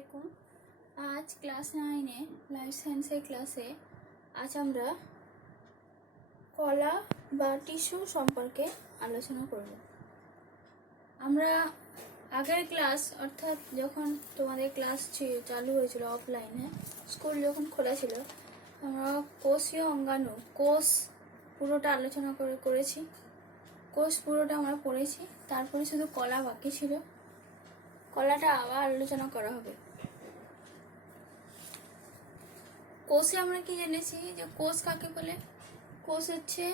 আলাইকুম। আজ class 9-এ life সায়েন্সের ক্লাসে আজ আমরা কলা বা টিস্যু সম্পর্কে আলোচনা করব। আমরা আগের ক্লাস অর্থাৎ যখন তোমাদের ক্লাস চালু হয়েছিল অফলাইনে, স্কুল যখন খোলা ছিল, আমরা কোষীয় অঙ্গাণু কোষ পুরোটা আলোচনা করেছি। কোষ পুরোটা আমরা পড়েছি, তারপরে শুধু কলা বাকি ছিল। কলাটা আবার আলোচনা করা হবে। কোষে আমরা কি জেনেছি যে কোষ কাকে বলে? কোষ হচ্ছে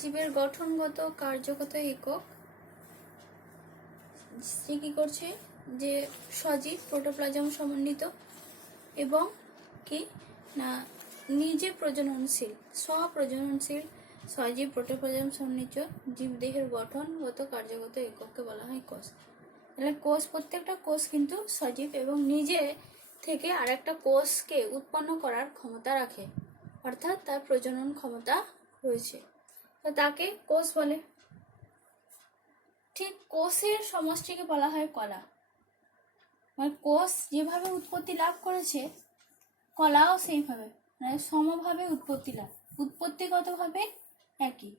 জীবের গঠনগত কার্যগত একক। সে কি করছে যে সজীব প্রোটোপ্লাজম সমন্বিত এবং কি না নিজে প্রজননশীল স্বপ্রজননশীল সজীব প্রোটোপ্লাজম সমন্বিত জীবদেহের গঠনগত কার্যগত একককে বলা হয় কোষ। তাহলে কোষ, প্রত্যেকটা কোষ কিন্তু সজীব এবং নিজে থেকে আরেকটা কোষকে উৎপন্ন করার ক্ষমতা রাখে, অর্থাৎ তার প্রজনন ক্ষমতা রয়েছে, তো তাকে কোষ বলে। ঠিক কোষের সমষ্টিকে বলা হয় কলা। মানে কোষ যেভাবে উৎপত্তি লাভ করেছে, কলাও সেইভাবে, মানে সমভাবে উৎপত্তি লাভ, উৎপত্তিগতভাবে একই।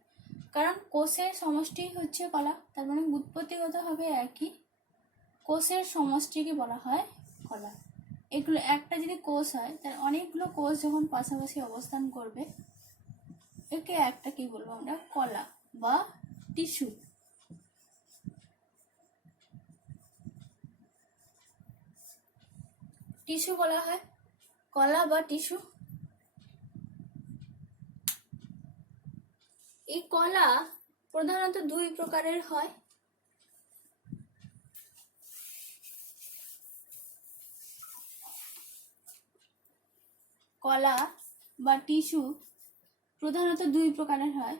কারণ কোষের সমষ্টি হচ্ছে কলা, তার মানে উৎপত্তিগতভাবে একই। কোষের সমষ্টিকে বলা হয় কলা। এগুলো একটা যদি কোষ হয়, তাহলে অনেকগুলো কোষ যখন পাশাপাশি অবস্থান করবে, একে একটা কি বলবো আমরা? কলা বা টিস্যু। টিস্যু বলা হয় কলা বা টিস্যু। এই কলা প্রধানত দুই প্রকারের হয়। কলা বা টিস্যু প্রধানত দুই প্রকারের হয়।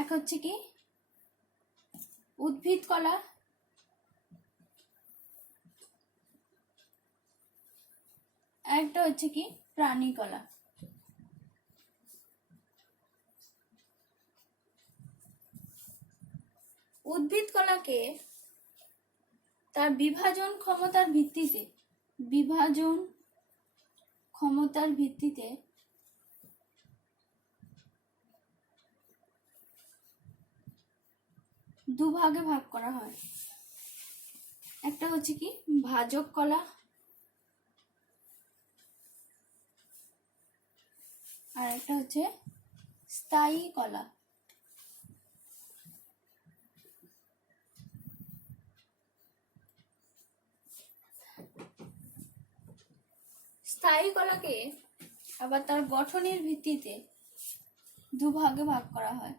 এক হচ্ছে কি উদ্ভিদ কলা, একটা হচ্ছে কি প্রাণী কলা। উদ্ভিদ কলাকে তার বিভাজন ক্ষমতার ভিত্তিতে দুভাগে ভাগ করা হয়। একটা হচ্ছে কি ভাজক কলা, আর একটা হচ্ছে স্থায়ী কলা। স্থায়ী কলাকে আবার তার গঠনের ভিত্তিতে দুভাগে ভাগ করা হয়।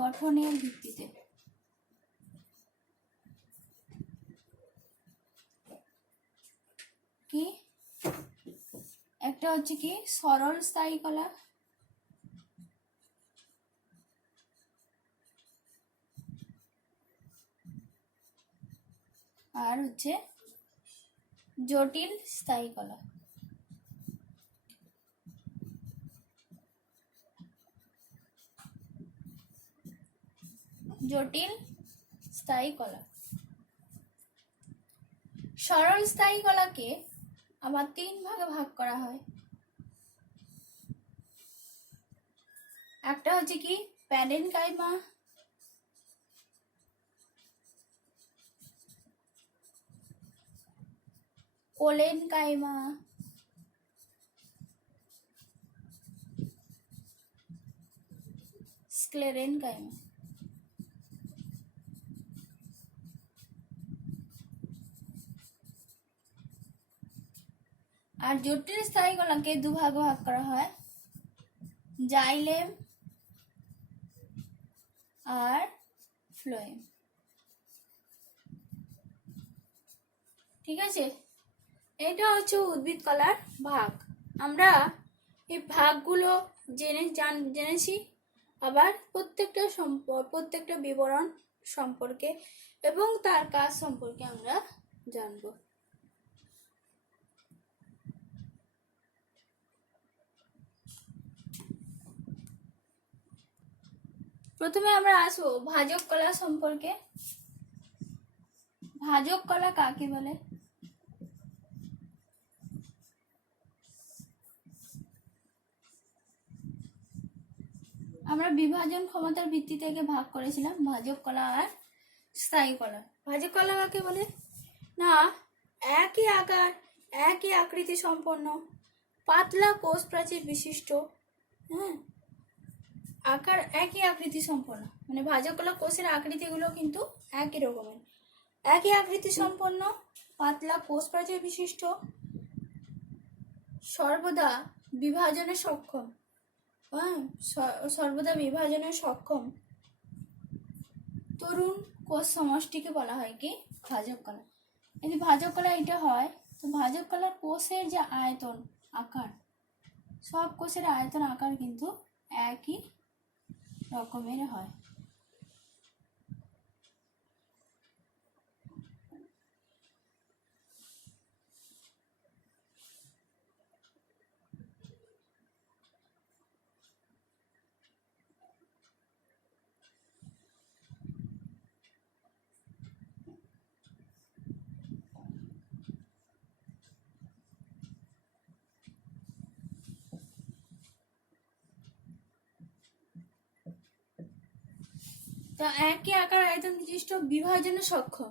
গঠনের ভিত্তিতে কি একটা হচ্ছে কি সরল স্থায়ী কলা, আর হচ্ছে জটিল স্থায়ী কলা। জটিল স্থায়ী কলা। সরল স্থায়ী কলাকে আবার তিন ভাগে ভাগ করা হয়। একটা হচ্ছে কি প্যারেনকাইমা, কোলেনকাইমা, স্ক্লেরেনকাইমা। আর জটিল স্থায়ী কলাকে দুভাগে ভাগ করা হয়, জাইলেম আর ফ্লোয়েম। ঠিক আছে, এটা হচ্ছে উদ্ভিদ কলার ভাগ। আমরা এই ভাগগুলো জেনেছি, আবার প্রত্যেকটা বিবরণ সম্পর্কে এবং তার কাজ সম্পর্কে আমরা জানব। প্রথমে আমরা আসবো ভাজক কলা সম্পর্কে। ভাজক কলা কাকে বলে? আমরা বিভাজন ক্ষমতার ভিত্তি থেকে ভাগ করেছিলাম ভাজক কলা আর স্থায়ী কলা। ভাজক কলা কাকে বলে? না, একই আকার একই আকৃতি সম্পন্ন পাতলা কোষ প্রাচীর বিশিষ্ট, হ্যাঁ, আকার একই আকৃতি সম্পন্ন, মানে ভাজক কলা কোষের আকৃতিগুলো কিন্তু একই রকমের, একই আকৃতি সম্পন্ন পাতলা কোষ প্রাচীর বিশিষ্ট, সর্বদা বিভাজনে সক্ষম, হ্যাঁ, সর্বদা বিভাজনে সক্ষম তরুণ কোষ সমষ্টিকে বলা হয় কি? ভাজক কলা। যদি ভাজক কলা এটা হয়, তো ভাজক কলার কোষের যে আয়তন আকার, সব কোষের আয়তন আকার কিন্তু একই রকমের হয়। তো একই আকার আয়তন বিশিষ্ট বিভাজনে সক্ষম,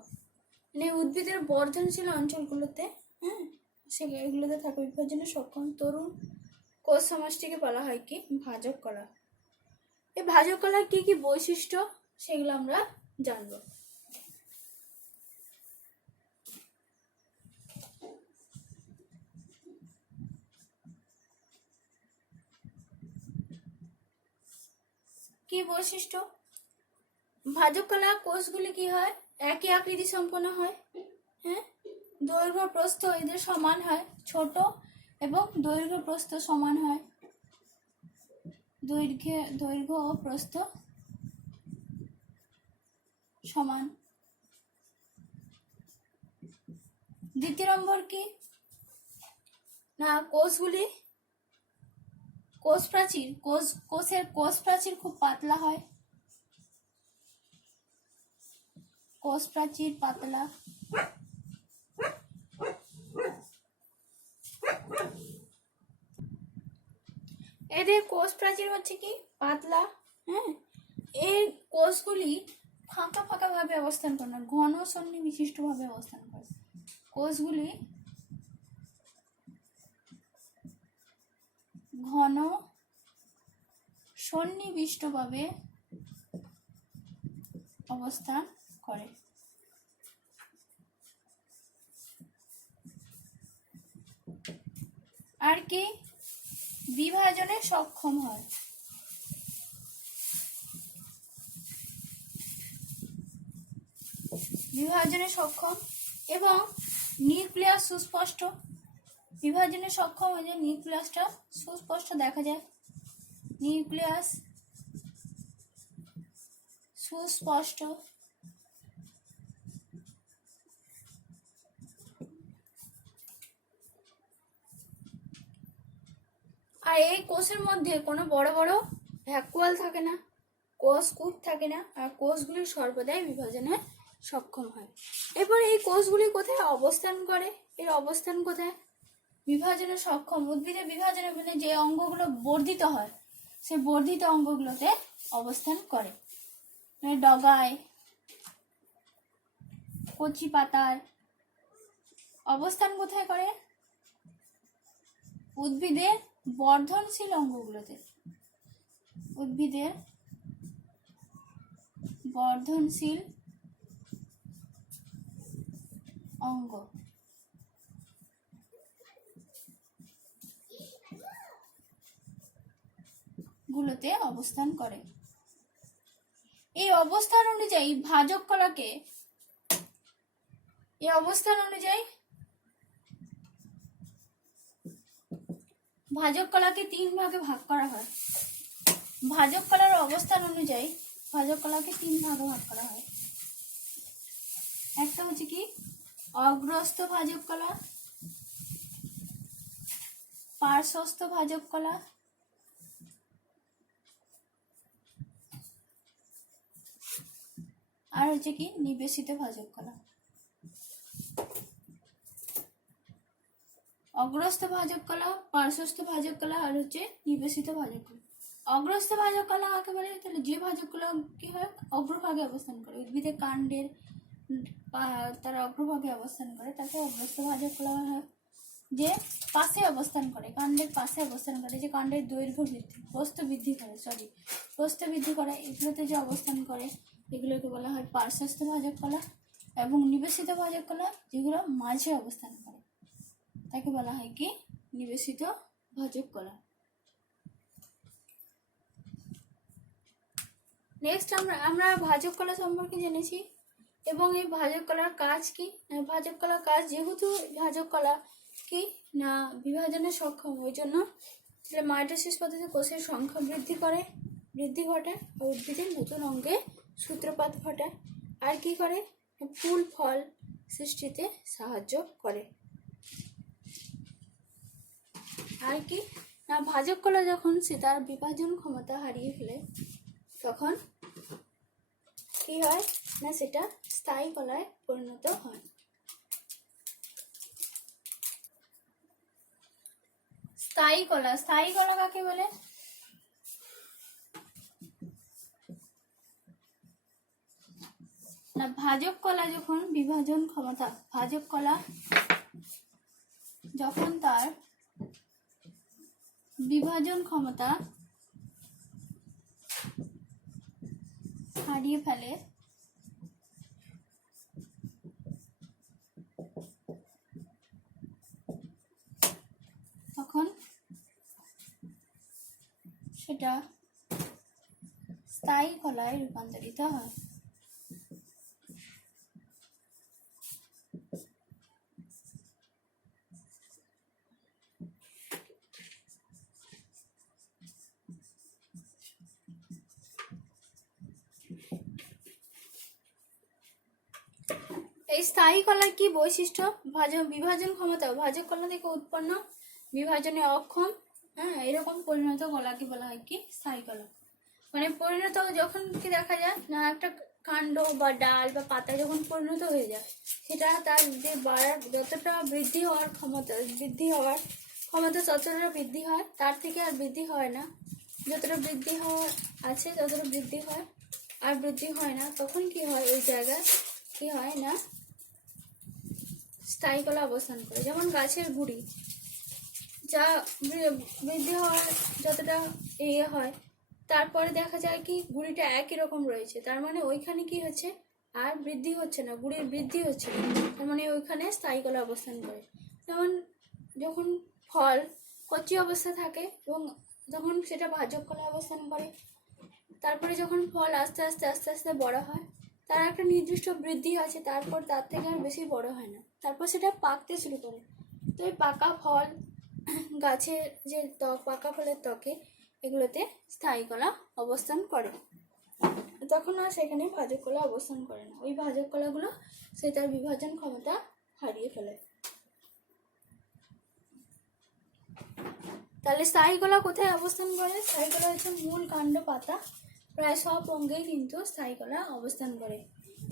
মানে উদ্ভিদের বর্ধনশীল অঞ্চলগুলোতে, হ্যাঁ, সেগুলোতে থাকে বিভাজনে সক্ষম তরুণ কোষ সমষ্টিকে বলা হয় কি? ভাজক কলা। এই ভাজক কলার কি কি বৈশিষ্ট্য সেগুলো আমরা জানবো। কি বৈশিষ্ট্য? ভাজক কলা কোষগুলি কি হয়? একই আকৃতি সম্পন্ন হয়, হ্যাঁ, দৈর্ঘ্য প্রস্থ এদের সমান হয়, ছোট এবং দৈর্ঘ্য প্রস্থ সমান হয়, দৈর্ঘ্য ও প্রস্থ সমান। দ্বিতীয় নম্বর কি? না, কোষগুলি কোষের কোষ প্রাচীর খুব পাতলা হয়, কোষ প্রাচীর পাতলা। এদের কোষ প্রাচীর হচ্ছে কি? পাতলা, হ্যাঁ। এই কোষগুলি ফাঁকা ফাঁকা ভাবে অবস্থান করে না, ঘন সন্নিবিষ্ট ভাবে অবস্থান করে। কোষগুলি ঘন সন্নিবিষ্ট ভাবে অবস্থান করে। আর কি? বিভাজনে সক্ষম হয়। বিভাজনে সক্ষম এবং নিউক্লিয়াস সুস্পষ্ট। বিভাজনে সক্ষম হয় যে নিউক্লিয়াসটা সুস্পষ্ট দেখা যায়, নিউক্লিয়াস সুস্পষ্ট। আর এই কোষের মধ্যে কোনো বড় বড় ভ্যাকুয়াল থাকে না, কোষ কূপ থাকে না, আর কোষগুলি সর্বদাই বিভাজনে সক্ষম হয়। এরপর এই কোষগুলি কোথায় অবস্থান করে? এর অবস্থান কোথায়? বিভাজনে সক্ষম উদ্ভিদের বিভাজনে মানে যে অঙ্গগুলো বর্ধিত হয়, সেই বর্ধিত অঙ্গগুলোতে অবস্থান করে, মানে ডগায়, কচি পাতায় অবস্থান কোথায় করে? উদ্ভিদের বর্ধনশীল অঙ্গগুলোতে, উদ্ভিদের বর্ধনশীল অঙ্গ গুলোতে অবস্থান করে। এই অবস্থান অনুযায়ী ভাজক কলাকে, এই অবস্থান অনুযায়ী ভাজক কলাকে 3 ভাগে ভাগ করা হয়। ভাজক কলার অবস্থান অনুযায়ী ভাজক কলাকে 3 ভাগে ভাগ করা হয়। একটা হচ্ছে কি? অগ্রস্থ ভাজক কলা, পার্শ্বস্থ ভাজক কলা, আর হচ্ছে কি? নিবেশিত ভাজক কলা। অগ্রস্থ ভাজক কলা, পার্শ্বস্থ ভাজক কলা আর হচ্ছে নিবেশিত ভাজক কলা। অগ্রস্থ ভাজক কলা কাকে বলে? তাহলে যে ভাজক কলা কি হয় অগ্রভাগে অবস্থান করে, উদ্ভিদের কাণ্ডের তারা অগ্রভাগে অবস্থান করে তাকে অগ্রস্থ ভাজক কলা হয়। যে পাশে অবস্থান করে, কাণ্ডের পাশে অবস্থান করে, যে কাণ্ডের দৈর্ঘ্য বৃদ্ধি, প্রস্থ বৃদ্ধি করে, প্রস্থ বৃদ্ধি করে, এগুলোতে যে অবস্থান করে এগুলোকে বলা হয় পার্শ্বস্থ ভাজক কলা। এবং নিবেশিত ভাজক কলা যেগুলো মাঝে অবস্থান করে তাকে বলা হয় কি নিবেশিত ভাজক কলা। নেক্সট আমরা ভাজক কলা সম্পর্কে জেনেছি এবং এই ভাজক কলার কাজ কি? ভাজক কলার কাজ, যেহেতু ভাজক কলা কি না বিভাজনে সক্ষম, ওই জন্য মাইটোসিস পদ্ধতিতে কোষের সংখ্যা বৃদ্ধি ঘটায়, উদ্ভিদের নতুন অঙ্গে সূত্রপাত ঘটায়, আর কি করে ফুল ফল সৃষ্টিতে সাহায্য করে। আর কি না ভাজক কলা যখন সে তার বিভাজন ক্ষমতা হারিয়ে ফেলে তখন কি হয় না সেটা স্থায়ী কলায় পরিণত হয়। স্থায়ী কলা কাকে বলে? না ভাজক কলা যখন বিভাজন ক্ষমতা, ভাজক কলা যখন তার বিভাজন ক্ষমতা হারিয়ে ফেলে তখন সেটা স্থায়ী কলায় রূপান্তরিত হয়। এই স্থায়ী কলার কি বৈশিষ্ট্য? বিভাজন ক্ষমতা, ভাজক কলা থেকে উৎপন্ন বিভাজনে অক্ষম এরকম পরিণত কলাকে বলা হয় কি স্থায়ী কলা। মানে পরিণত যখন কি দেখা যায় না একটা কাণ্ড বা ডাল বা পাতা যখন পরিণত হয়ে যায় সেটা তার যে যতটা বৃদ্ধি হওয়ার ক্ষমতা যতটা বৃদ্ধি হয় তার থেকে আর বৃদ্ধি হয় না, যতটা বৃদ্ধি হওয়ার আছে ততটা বৃদ্ধি হয়, আর বৃদ্ধি হয় না, তখন কি হয় ওই জায়গায় কি হয় না স্থায়ী কলা অবস্থান করে। যেমন গাছের গুঁড়ি যা বৃদ্ধি হওয়ার যতটা হয় তারপরে দেখা যায় কি গুঁড়িটা একই রকম রয়েছে, তার মানে ওইখানে কি হচ্ছে আর বৃদ্ধি হচ্ছে না, গুঁড়ির বৃদ্ধি হচ্ছে না, তার মানে ওইখানে স্থায়ী কলা অবস্থান করে। যেমন যখন ফল কচি অবস্থা থাকে এবং তখন সেটা ভাজক কলা অবস্থান করে, তারপরে যখন ফল আস্তে আস্তে বড় হয় তার একটা নির্দিষ্ট বৃদ্ধি আছে, তারপর তার থেকে আর বেশি বড় হয় না, তারপর সেটা পাকতে শুরু করে। তো এই পাকা ফল গাছের যে পাকা ফলের ত্বকে এগুলোতে স্থায়ী কলা অবস্থান করে, তখন আর সেখানে ভাজক কলা অবস্থান করে না, ওই ভাজক কলাগুলো সে তার বিভাজন ক্ষমতা হারিয়ে ফেলে। তাহলে স্থায়ী কলা কোথায় অবস্থান করে? স্থায়ী কলা হচ্ছে মূল কাণ্ড পাতা প্রায় সব অঙ্গেই কিন্তু স্থায়ী কলা অবস্থান করে।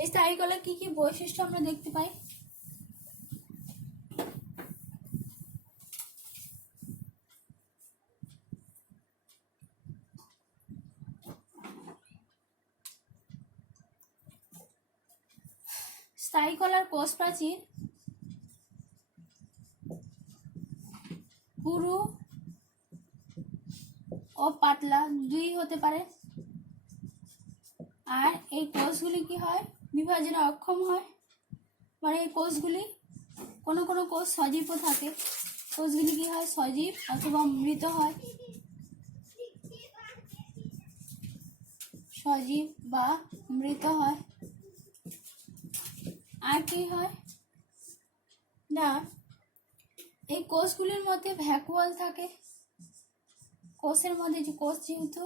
এই স্থায়ী কলা কি কি বৈশিষ্ট্য আমরা দেখতে পাই? স্থায়ী কলার কোষ প্রাচীর পুরু ও পাতলা দুই হতে পারে, আর এই কোষগুলি কি হয় বিভাজনে অক্ষম হয়, মানে এই কোষগুলি কোনো কোষ সজীবও থাকে, কোষগুলি কি হয় সজীব অথবা মৃত হয়, সজীব বা মৃত হয়। আর কি হয় না এই কোষগুলির মধ্যে ভ্যাকুয়াল থাকে, কোষের মধ্যে যে কোষ যেহেতু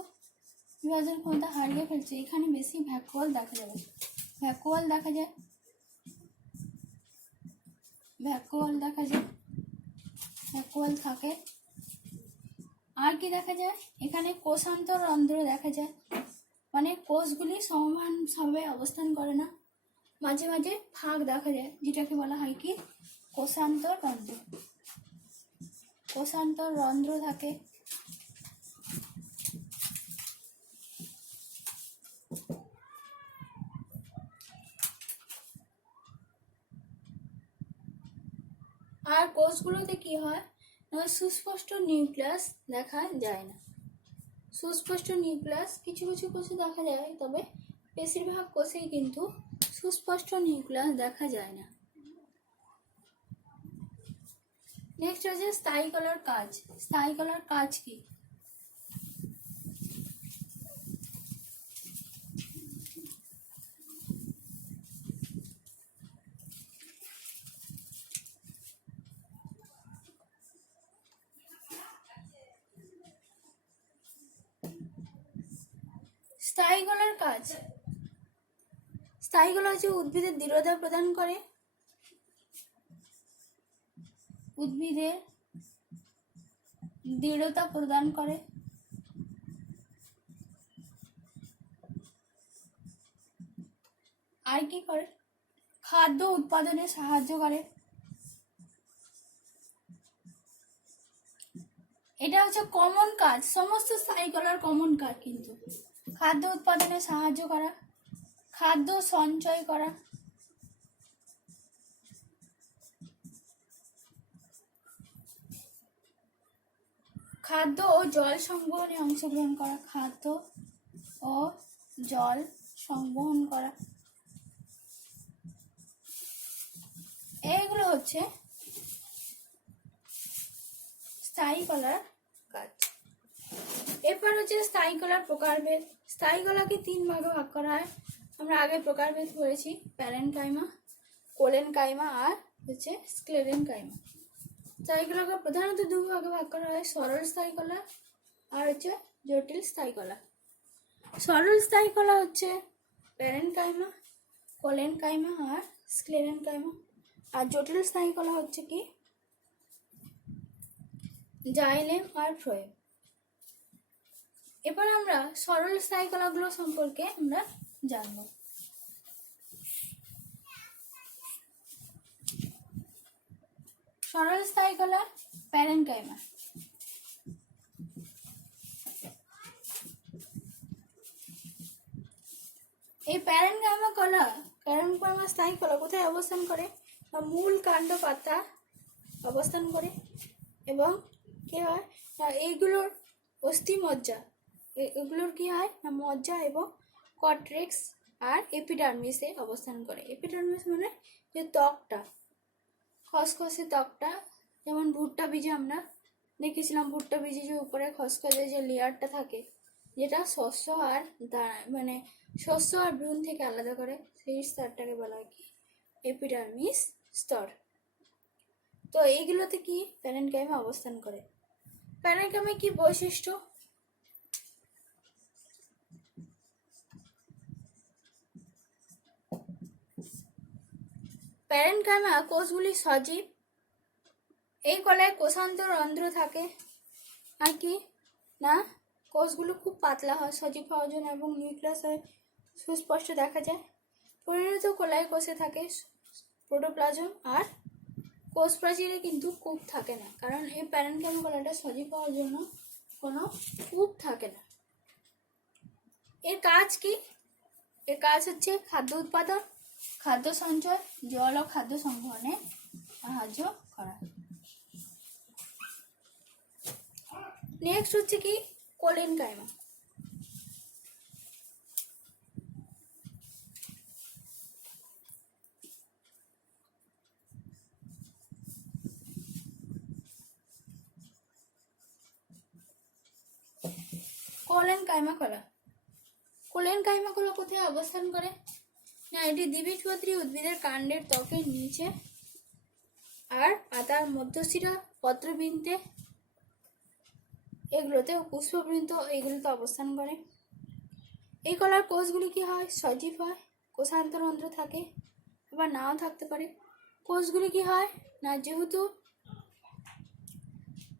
বিভাজন ক্ষমতা হারিয়ে ফেলছে এখানে বেশি ভ্যাকুয়াল দেখা যায়, ভ্যাকুয়াল থাকে। আর কি দেখা যায় এখানে কোষান্তর রন্ধ্র দেখা যায়, মানে কোষগুলি সমানভাবে অবস্থান করে না, মাঝে মাঝে ফাঁক দেখা যায়, যেটাকে বলা হয় কি কোষান্তর রন্ধ্র। কোষান্তর রন্ধ্র থাকে। আর কোষগুলোতে কি হয় না, সুস্পষ্ট নিউক্লিয়াস দেখা যায় না। সুস্পষ্ট নিউক্লিয়াস কিছু কিছু কোষে দেখা যায়, তবে বেশিরভাগ কোষেই কিন্তু সুস্পষ্ট নিউক্লিয়াস দেখা যায় না। নেক্সট হচ্ছে স্থায়ী কলার কাজ। স্থায়ী কলার কাজ কি? স্থায়ী কলার কাজ, স্থায়ী কলা হচ্ছে উদ্ভিদের দৃঢ়তা প্রদান করে। উদ্ভিদের দৃঢ়তা প্রদান করে। আর কি করে? খাদ্য উৎপাদনে সাহায্য করে। এটা হচ্ছে কমন কাজ, সমস্ত স্থায়ী কলার কমন কাজ কিন্তু খাদ্য উৎপাদনে সাহায্য করা, খাদ্য সঞ্চয় করা, খাদ্য ও জল সংবহনে অংশগ্রহণ করা, খাদ্য ও জল সংবহন করা, এইগুলো হচ্ছে স্থায়ী কলার কাজ। এরপর হচ্ছে স্থায়ী কলার প্রকারভেদ। স্থায়ী কলাকে 3 ভাগে ভাগ করা হয়। আমরা আগে প্রকারভেদ করেছি, প্যারেনকাইমা, কোলেনকাইমা আর হচ্ছে স্ক্লেরেনকাইমা। স্থায়ী কলাকে প্রধানত 2 ভাগে ভাগ করা হয়, সরল স্থায়ী কলা আর হচ্ছে জটিল স্থায়ী কলা। সরল স্থায়ী কলা হচ্ছে প্যারেনকাইমা, কোলেনকাইমা আর স্ক্লেরেনকাইমা। আর জটিল স্থায়ী কলা হচ্ছে কি জাইলেম আর ফ্লোয়েম। এবার আমরা সরল স্থায়ী কলাগুলো সম্পর্কে আমরা জানব। সরল স্থায়ী কলা প্যারেনকাইমা। এই প্যারেনকাইমা স্থায়ী কলা কোথায় অবস্থান করে? মূল কাণ্ড পাতা অবস্থান করে। এবং কি হয় না, এইগুলোর অস্থিমজ্জা, এগুলোর কি হয় না মজ্জা এবং কর্টেক্স আর এপিডার্মিসে অবস্থান করে। এপিডার্মিস মানে যে ত্বকটা, খসখসে ত্বকটা, যেমন ভুট্টা বীজে আমরা দেখেছিলাম, ভুট্টা বীজে যে উপরে খসখসে যে লেয়ারটা থাকে, যেটা শস্য আর মানে শস্য আর ভ্রূণ থেকে আলাদা করে, সেই স্তরটাকে বলা হয় কি এপিডার্মিস স্তর। তো এইগুলোতে কি প্যারেনকাইমা অবস্থান করে। প্যারেনকাইমার কি বৈশিষ্ট্য? প্যারেনকাইমা কোষগুলি সজীব। এই কলায় কোষান্তর রন্ধ্র থাকে। আর কি না, কোষগুলো খুব পাতলা হয় সজীব হওয়ার জন্য এবং নিউক্লিয়াস হয় সুস্পষ্ট দেখা যায়। পরিণত কলায় কোষে থাকে প্রোটোপ্লাজম আর কোষ প্রাচীরে কিন্তু কূপ থাকে না, কারণ এই প্যারেনকাইমা কলাটা সজীব হওয়ার জন্য কোনো কূপ থাকে না। এর কাজ কি? এর কাজ হচ্ছে খাদ্য উৎপাদন, খাদ্য সঞ্চয়, জল ও খাদ্য সংবহনে সাহায্য করা। নেক্সট হচ্ছে কি কোলেনকাইমা। কোলেনকাইমা কলা। কোলেনকাইমা কলা কোথায় অবস্থান করে না, এটি দ্বিবীজপত্রী উদ্ভিদের কাণ্ডের ত্বকের নিচে আর পাতার মধ্যশিরা, পত্রবৃন্তে, এগুলোতে পুষ্পবৃন্ত, এগুলোতে অবস্থান করে। এই কলার কোষগুলি কি হয় সজীব হয়, কোষান্তরন্ধ্র থাকে, আবার নাও থাকতে পারে। কোষগুলি কি হয় না, যেহেতু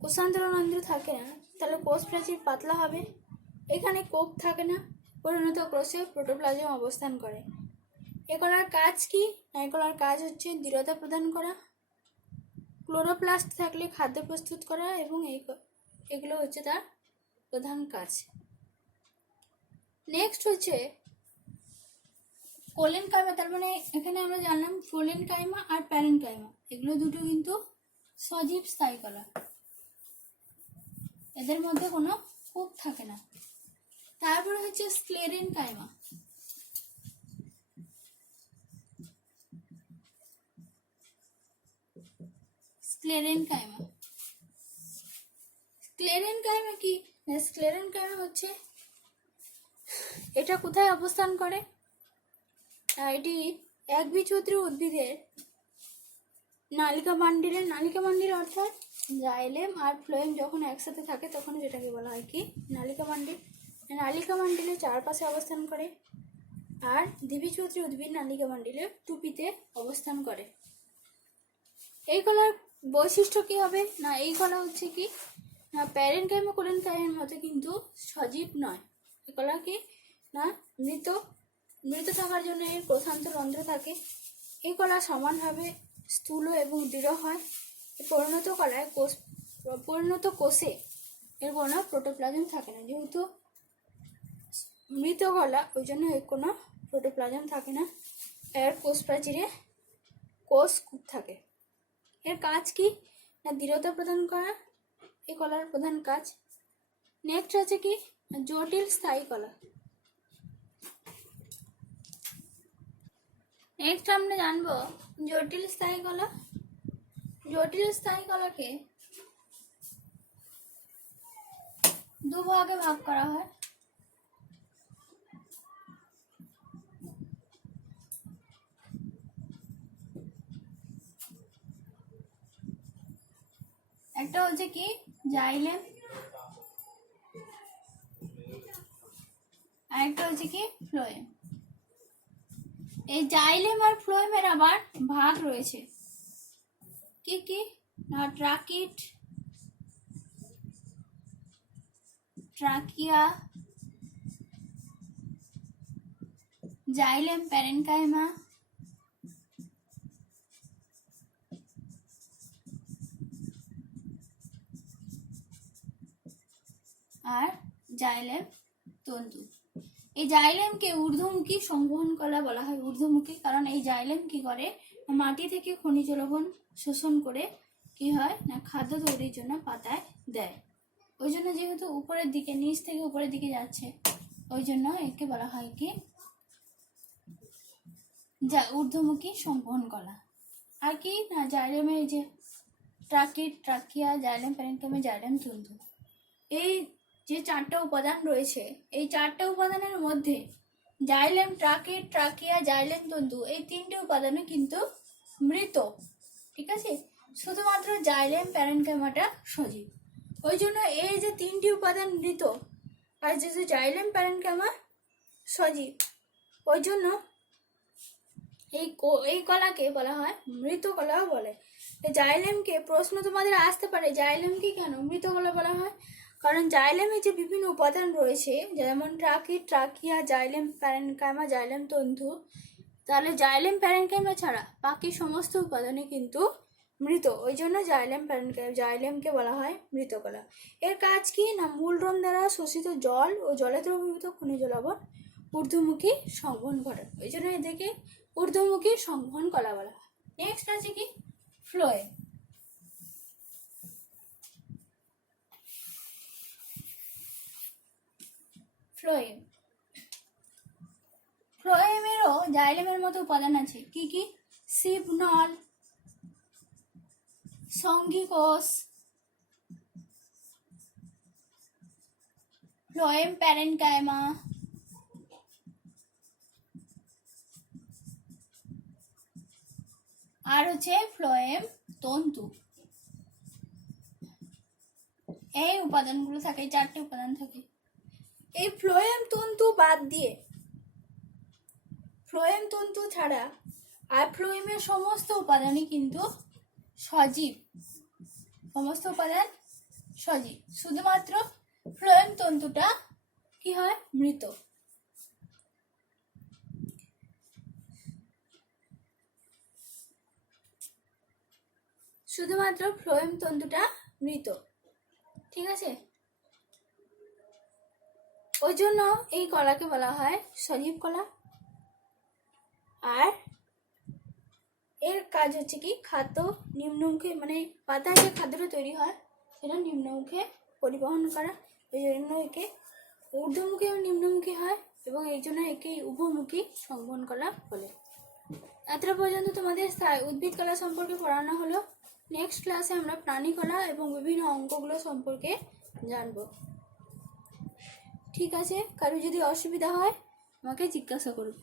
কোষান্তরন্ধ্র থাকে না, তাহলে কোষ প্রাচীর পাতলা হবে, এখানে কোপ থাকে না, পরিণত কোষে প্রোটোপ্লাজম অবস্থান করে। এই কলার কাজ কি? এই কলার কাজ হচ্ছে দৃঢ়তা প্রদান করা, ক্লোরোপ্লাস্ট থাকলে খাদ্য প্রস্তুত করা, এবং এগুলো হচ্ছে তার প্রধান কাজ। নেক্সট হচ্ছে কোলেন কাইমা। তার মানে এখানে আমরা জানলাম কোলেন কাইমা আর প্যারেন কাইমা, এগুলো দুটো কিন্তু সজীব স্থায়ী কলা, এদের মধ্যে কোনো কূপ থাকে না। তারপরে হচ্ছে স্ক্লেরেন কাইমা। স্ক্লেরেন কাইমা, স্ক্লেরেন কাইমা কি? স্ক্লেরেন কাইমা হচ্ছে এটা কোথায় অবস্থান করে? এটি একবীজপত্রী উদ্ভিদের নালিকা মান্ডিল অর্থাৎ জাইলেম আর ফ্লোয়েম যখন একসাথে থাকে তখন যেটাকে বলা হয় কি নালিকা মান্ডিলের চারপাশে অবস্থান করে, আর দ্বিবীজপত্রী উদ্ভিদ নালিকা মান্ডিলের টুপিতে অবস্থান করে। এই কলার বৈশিষ্ট্য কি হবে না, এই কলা হচ্ছে কি না প্যারেনকাইমা কোলেনকাইমের মতো কিন্তু সজীব নয়। এই কলা কি না মৃত থাকার জন্য এর প্রশান্ত রন্ধ্র থাকে। এই কলা সমানভাবে স্থূল এবং দৃঢ় হয়। পরিণত কোষে এর কোনো প্রোটোপ্লাজম থাকে না, যেহেতু মৃত কলা ওই জন্য এর কোনো প্রোটোপ্লাজম থাকে না। এর কোষ প্রাচীরে কোষ কূপ থাকে। এর কাজ কি না দৃঢ়তা প্রদান করা, এই কলার প্রধান কাজ। নেক্সট আছে কি জটিল স্থায়ী কলা। নেক্সট আমরা জানবো জটিল স্থায়ী কলা। জটিল স্থায়ী কলাকে দুভাগে ভাগ করা হয়। একটা হচ্ছে কি জাইলেম, আর একটা হচ্ছে কি ফ্লোয়েম। এই জাইলেম আর ফ্লোয়েমের আবার ভাগ রয়েছে, কি কি না ট্রাকিট, ট্রাকিয়া, জাইলেম প্যারেনকাইমা, আর জাইলেম তন্তু। এই জাইলেমকে ঊর্ধ্বমুখী সংবহন কলা বলা হয়। ঊর্ধ্বমুখী কারণ এই জাইলেম কি করে মাটি থেকে খনিজ লবণ শোষণ করে কি হয় না খাদ্য তৈরির জন্য পাতায় দেয়। ওই জন্য যেহেতু উপরের দিকে নিচ থেকে উপরের দিকে যাচ্ছে, ওই জন্য একে বলা হয় কি ঊর্ধ্বমুখী সংবহন কলা। আর কি না জাইলেমের যে ট্রাকিট, ট্রাকিয়া, জাইলেম প্যারেনকাইমা, জাইলেম তন্তু, এই যে চারটা উপাদান রয়েছে, এই চারটা উপাদানের মধ্যে জাইলেম, ট্রাকিট, ট্রাকিয়া, জাইলেম তন্তু এই তিনটে উপাদানে কিন্তু মৃত, ঠিক আছে। শুধুমাত্র জাইলেম প্যারেনকাইমাটা সজীব। ওই জন্য এই যে তিনটি উপাদান মৃত আর যে জাইলেম প্যারেনকাইমা সজীব, ওই জন্য এই কলাকে বলা হয় মৃত কলাও বলে। জাইলেমকে প্রশ্ন তোমাদের আসতে পারে জাইলেমকে কেন মৃত কলা বলা হয়? কারণ জাইলেমে যে বিভিন্ন উপাদান রয়েছে যেমন ট্রাকিট, ট্রাকিয়া, জাইলেম প্যারেনকাইমা, জাইলেম তন্তু, তাহলে জাইলেম প্যারেনকাইমা ছাড়া বাকি সমস্ত উপাদানই কিন্তু মৃত। ওই জন্য জাইলেমকে বলা হয় মৃত কলা। এর কাজ কি না মূলরোম দ্বারা শোষিত জল ও জলে দ্রবীভূত খনিজ লবণ ঊর্ধ্বমুখী সংবহন ঘটে, ওই জন্য এদেরকে ঊর্ধ্বমুখী সংবহন কলা বলা হয়। নেক্সট আছে কি ফ্লোয়েম। ফ্লোয়েমেরও জাইলেমের মতো উপাদান আছে, কি কি সিপনল, সঙ্গী কোষ, ফ্লোয়েম প্যারেনকাইমা, আর হচ্ছে ফ্লোয়েম তন্তু। এই উপাদানগুলো থাকে, চারটে উপাদান থাকে। এই ফ্লোয়েম তন্তু বাদ দিয়ে, ফ্লোয়েম তন্তু ছাড়া আর ফ্লোয়েমের সমস্ত উপাদানই কিন্তু সজীব, সমস্ত উপাদান সজীব, শুধুমাত্র ফ্লোয়েম তন্তুটা কি হয় মৃত। শুধুমাত্র ফ্লোয়েম তন্তুটা মৃত। ঠিক আছে, ওই জন্য এই কলাকে বলা হয় সজীব কলা। আর এর কাজ হচ্ছে কি, খাদ্য নিম্নমুখে, মানে পাতায় যে খাদ্যটা তৈরি হয় সেটা নিম্নমুখে পরিবহন করা। এই জন্য একে ঊর্ধ্বমুখী এবং নিম্নমুখী হয়, এবং এই জন্য একে উভমুখী সংবহন কলা বলে। এতটা পর্যন্ত তোমাদের উদ্ভিদ কলা সম্পর্কে পড়ানো হলো। নেক্সট ক্লাসে আমরা প্রাণী কলা এবং বিভিন্ন অঙ্কগুলো সম্পর্কে জানবো। ঠিক আছে, কারো যদি অসুবিধা হয় আমাকে জিজ্ঞাসা করুন।